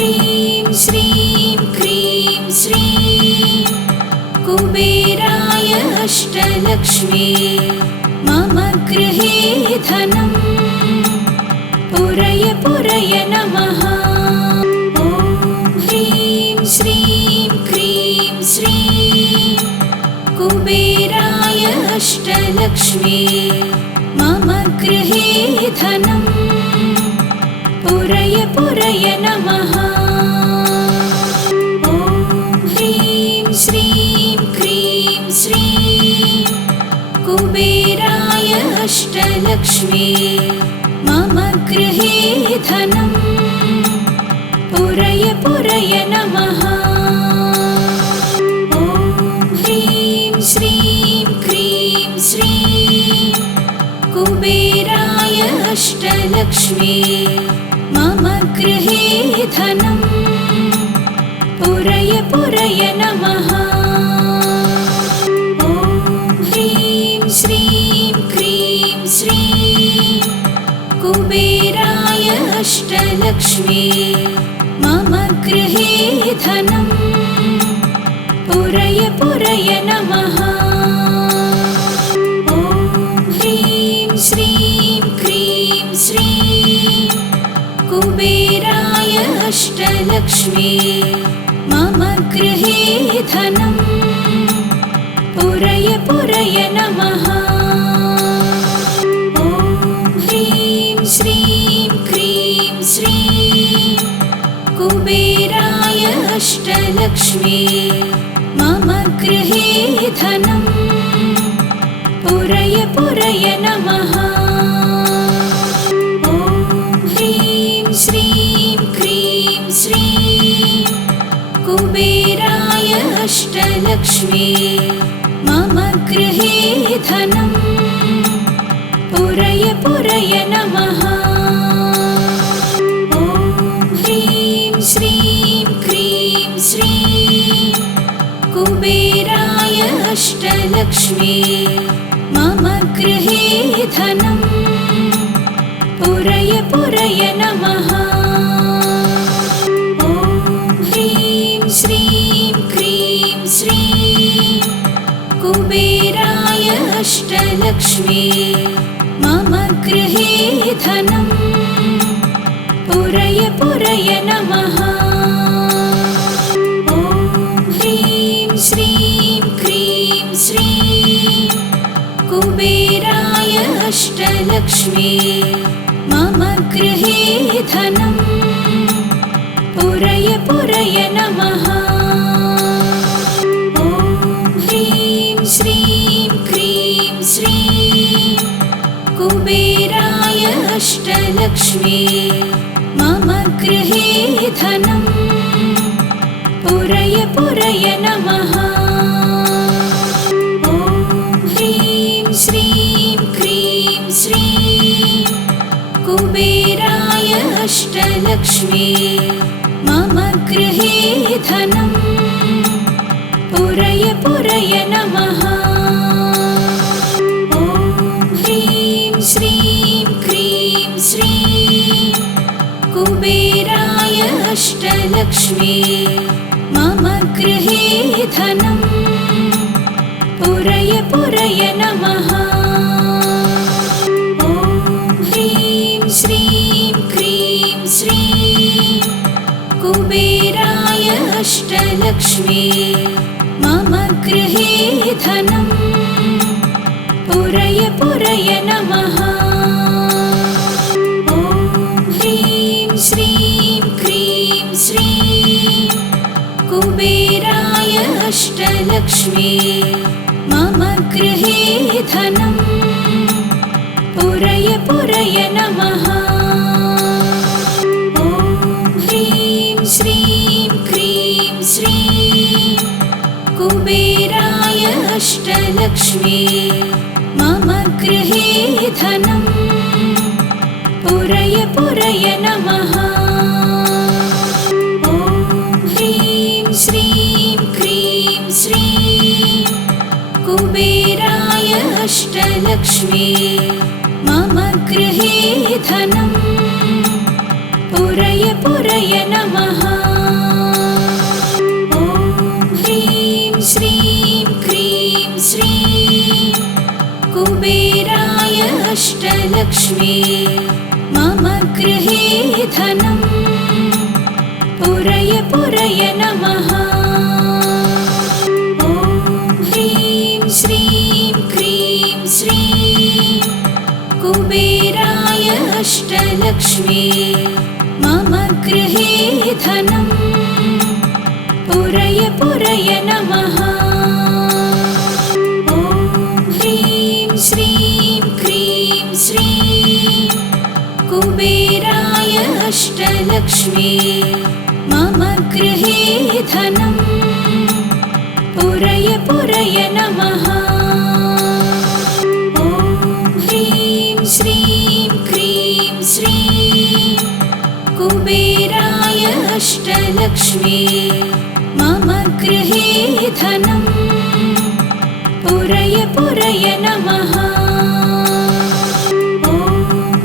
ह्रीं श्रीं क्रीं श्रीं कुबेराय अष्टलक्ष्मी मम गृहे धनं पुरय पुरय नमः। ॐ ह्रीं श्रीं क्रीं श्रीं कुबेराय अष्टलक्ष्मी मम गृहे धनं पुरय पुरय नमः। ॐ ह्रीं श्रीं क्रीं श्रीं कुबेराय अष्टलक्ष्मी मम गृहे धनं पुरय पुरय नमः। ॐ ह्रीं श्रीं क्रीं श्रीं कुबेराय अष्टलक्ष्मी मम गृहे धनं पुरय पुरय नमः। ॐ ह्रीं श्रीं क्रीं श्रीं कुबेराय अष्टलक्ष्मी मम गृहे धनं पुरय पुरय नमः। ॐ ह्रीं श्रीं क्रीं श्रीं कुबेराय अष्टलक्ष्मी मम गृहे धनं पुरय पुरय नमः। ॐ ह्रीं श्रीं क्रीं श्रीं कुबेराय अष्टलक्ष्मी मम गृहे धनं पुरय पुरय नमः। ॐ ह्रीं श्रीं क्रीं श्रीं कुबेराय अष्टलक्ष्मी मम गृहे धनं पुरय पुरय नमः। ॐ ह्रीं श्रीं क्रीं श्रीं कुबेराय अष्टलक्ष्मी मम गृहे धनं पुरय पुरय नमः। ॐ ह्रीं श्रीं क्रीं श्रीं कुबेराय अष्टलक्ष्मी मम गृहे धनं पुरय पुरय नमः। ॐ ह्रीं श्रीं क्रीं श्रीं कुबेराय अष्टलक्ष्मी मम गृहे धनं पुरय पुरय नमः। ॐ ह्रीं श्रीं क्रीं श्रीं कुबेराय अष्टलक्ष्मी मम गृहे धनं पुरय पुरय नमः। ॐ ह्रीं श्रीं क्रीं श्रीं कुबेराय अष्टलक्ष्मी मम गृहे धनं पुरय पुरय नमः। ॐ ह्रीं श्रीं क्रीं श्रीं कुबेराय अष्टलक्ष्मी मम गृहे धनं पुरय पुरय नमः। ॐ ह्रीं श्रीं क्रीं श्रीं कुबेराय अष्टलक्ष्मी मम गृहे धनं पुरय पुरय नमः। ॐ ह्रीं श्रीं क्रीं श्रीं कुबेराय अष्टलक्ष्मी मम गृहे धनं पुरय पुरय नमः। ॐ ह्रीं श्रीं क्रीं श्रीं कुबेराय अष्टलक्ष्मी मम गृहे धनं पुरय पुरय नमः। ॐ ह्रीं श्रीं क्रीं श्रीं कुबेराय अष्टलक्ष्मी मम गृहे धनं पुरय पुरय नमः। ॐ ह्रीं श्रीं क्रीं श्रीं कुबेराय अष्टलक्ष्मी मम गृहे धनम् पुरय पुरय नमः। ॐ ह्रीं श्रीं क्रीं श्रीं कुबेराय अष्टलक्ष्मी मम गृहे धनम् पुरय पुरय नमः। ॐ ह्रीं श्रीं क्रीं श्रीं कुबेराय अष्टलक्ष्मी मम गृहे धनम् पुरय पुरय नमः। ॐ ह्रीं श्रीं क्रीं श्रीं कुबेराय अष्टलक्ष्मी मम गृहे धनम् पुरय पुरय नमः। ॐ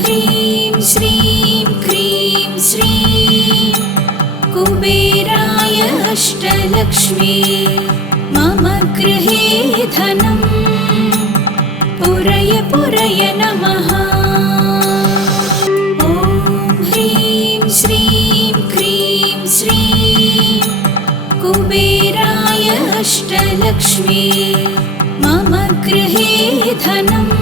ह्रीं श्रीं क्रीं श्रीं कुबेराय अष्टलक्ष्मी मम गृहे धनम् पुरय पुरय नमः। ॐ ह्रीं श्रीं क्रीं श्रीं कुबेराय अष्टलक्ष्मी मम गृहे धनम्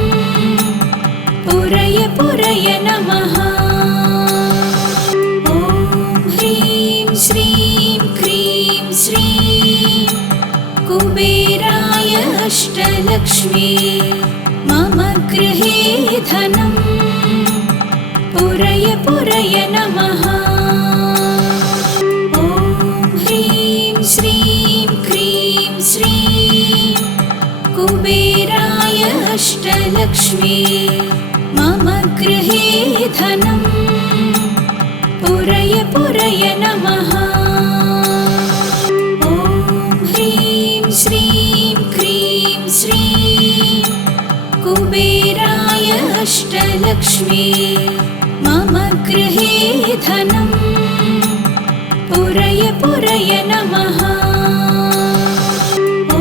पुरय पुरय नमः। ॐ ह्रीं श्रीं क्रीं श्रीं कुबेराय अष्टलक्ष्मी मम गृहे धनम् पुरय पुरय नमः। ॐ ह्रीं श्रीं क्रीं श्रीं कुबेराय अष्टलक्ष्मी मम गृहे धनम् पुरय पुरय नमः। ॐ ह्रीं श्रीं क्रीं श्रीं कुबेराय अष्टलक्ष्मी मम गृहे धनम् पुरय पुरय नमः। ॐ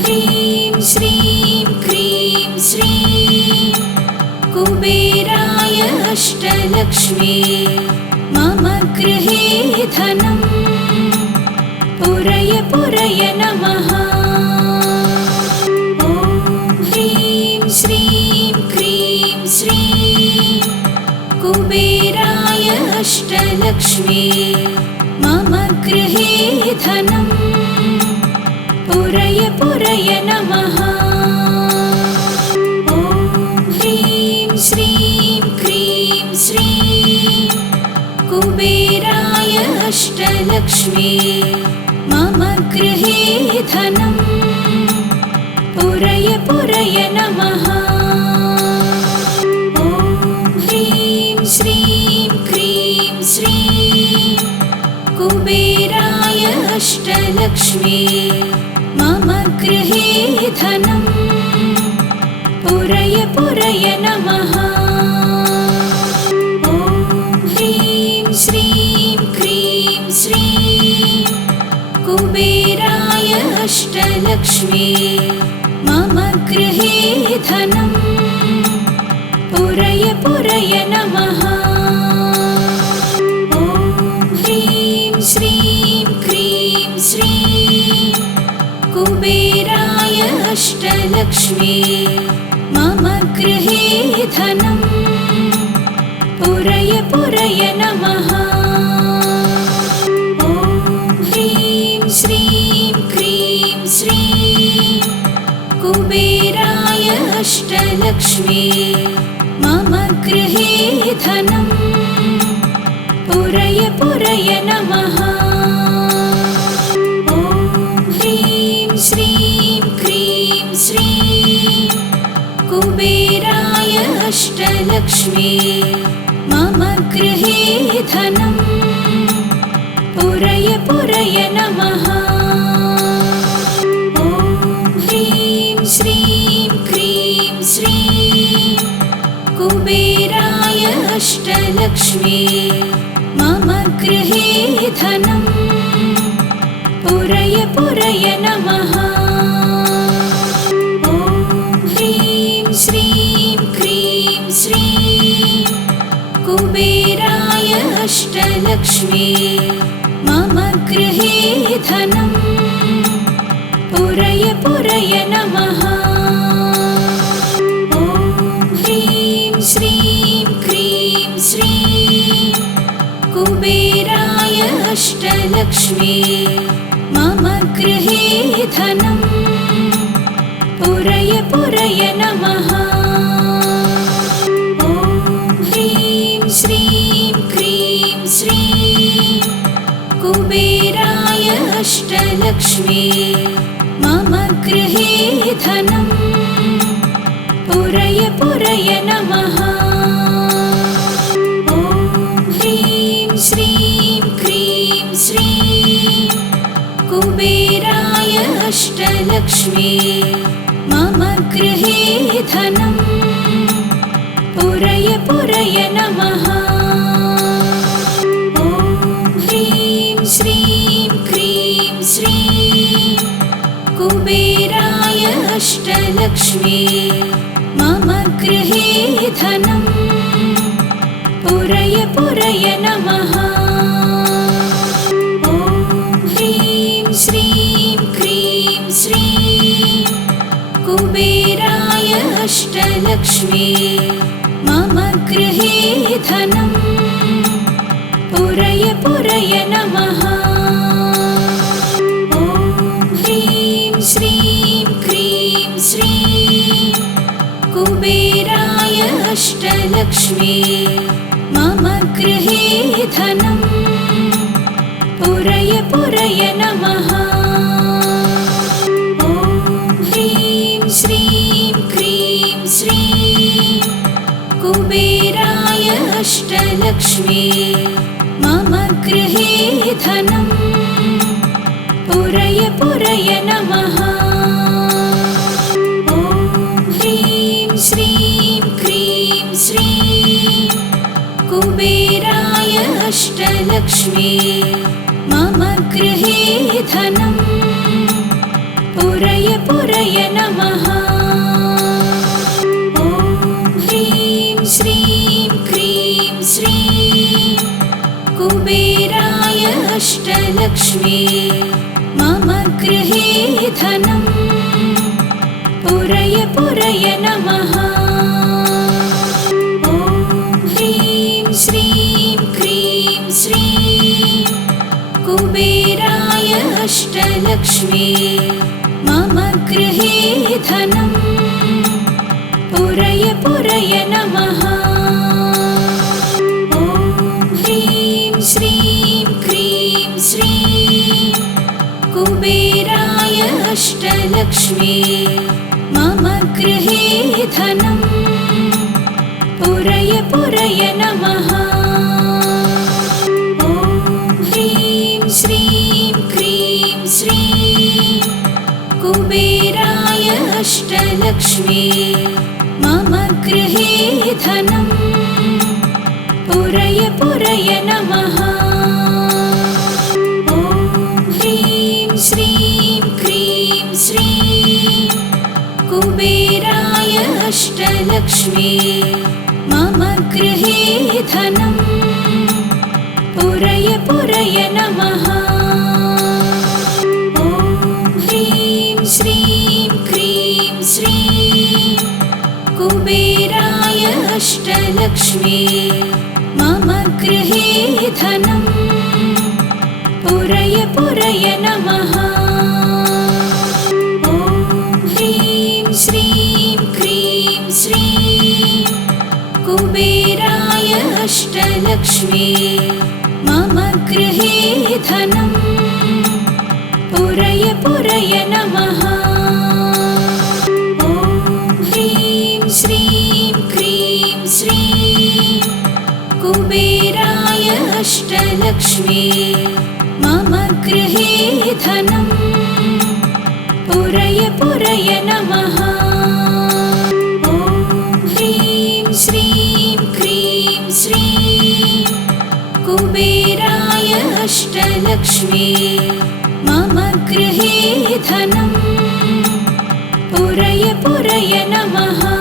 ह्रीं श्रीं क्रीं श्रीं कुबेराय अष्टलक्ष्मी मम गृहे धनम् पुरय पुरय नमः। ॐ ह्रीं श्रीं क्रीं श्रीं कुबेराय अष्टलक्ष्मी मम गृहे धनम् पुरय पुरय नमः। ॐ ह्रीं श्रीं क्रीं श्रीं कुबेराय अष्टलक्ष्मी मम गृहे धनम् पुरय पुरय नमः। ॐ ह्रीं श्रीं क्रीं श्रीं कुबेराय अष्टलक्ष्मी मम गृहे धनम् पुरय पुरय नमः। ॐ ह्रीं श्रीं क्रीं श्रीं कुबेराय अष्टलक्ष्मी मम गृहे धनम् पुरय पुरय नमः। ॐ ह्रीं श्रीं क्रीं श्रीं कुबेराय अष्टलक्ष्मी मम गृहे धनम् पुरय पुरय नमः। ॐ ह्रीं श्रीं क्रीं श्रीं कुबेराय अष्टलक्ष्मी मम गृहे धनम् पुरय पुरय नमः। ॐ ह्रीं श्रीं क्रीं श्रीं कुबेराय अष्टलक्ष्मी मम गृहे धनम् पुरय पुरय नमः। ॐ ह्रीं श्रीं क्रीं श्रीं कुबेराय अष्टलक्ष्मी मम गृहे धनं पुरय पुरय नमः। ॐ ह्रीं श्रीं क्रीं श्रीं कुबेराय अष्टलक्ष्मी मम गृहे धनं पुरय पुरय नमः। ॐ ह्रीं श्रीं क्रीं श्रीं कुबेराय अष्टलक्ष्मी मम गृहे धनं पुरय पुरय नमः। ॐ ह्रीं श्रीं क्रीं श्रीं कुबेराय अष्टलक्ष्मी मम गृहे धनं पुरय पुरय नमः। ॐ ह्रीं श्रीं क्रीं श्रीं कुबेराय अष्टलक्ष्मी मम गृहे धनं पुरय पुरय नमः। ॐ ह्रीं श्रीं क्रीं श्रीं कुबेराय अष्टलक्ष्मी मम गृहे धनं पुरय पुरय नमः। ॐ ह्रीं श्रीं क्रीं श्रीं कुबेराय अष्टलक्ष्मी मम गृहे धनं पुरय पुरय नमः। ॐ ह्रीं श्रीं क्रीं श्रीं कुबेराय अष्टलक्ष्मी मम गृहे धनं पुरय पुरय नमः। ॐ ह्रीं श्रीं क्रीं श्रीं कुबेराय अष्टलक्ष्मी मम गृहे धनं पुरय पुरय नमः। ॐ ह्रीं श्रीं क्रीं श्रीं कुबेराय अष्टलक्ष्मी मम गृहे धनं पुरय पुरय नमः। ॐ ह्रीं श्रीं क्रीं श्रीं कुबेराय अष्टलक्ष्मी मम गृहे धनं पुरय पुरय नमः। ॐ ह्रीं श्रीं क्रीं श्रीं कुबेराय अष्टलक्ष्मी मम गृहे धनं पुरय पुरय नमः। ॐ ह्रीं श्रीं क्रीं श्रीं कुबेराय अष्टलक्ष्मी मम गृहे धनं पुरय पुरय नमः। ॐ ह्रीं श्रीं क्रीं श्रीं कुबेराय अष्टलक्ष्मी मम गृहे धनं पुरय पुरय नमः। ॐ ह्रीं श्रीं क्रीं श्रीं कुबेराय अष्टलक्ष्मी मम गृहे धनं पुरय पुरय नमः। ॐ ह्रीं श्रीं क्रीं श्रीं कुबेराय अष्टलक्ष्मी मम गृहे धनं पुरय पुरय नमः। ॐ ह्रीं श्रीं क्रीं श्रीं कुबेराय अष्टलक्ष्मी मम गृहे धनं पुरय पुरय नमः। ॐ ह्रीं श्रीं क्रीं श्रीं कुबेराय अष्टलक्ष्मी मम गृहे धनं पुरय पुरय नमः। ॐ ह्रीं श्रीं क्रीं श्रीं कुबेराय अष्टलक्ष्मी मम गृहे धनं पुरय पुरय नमः।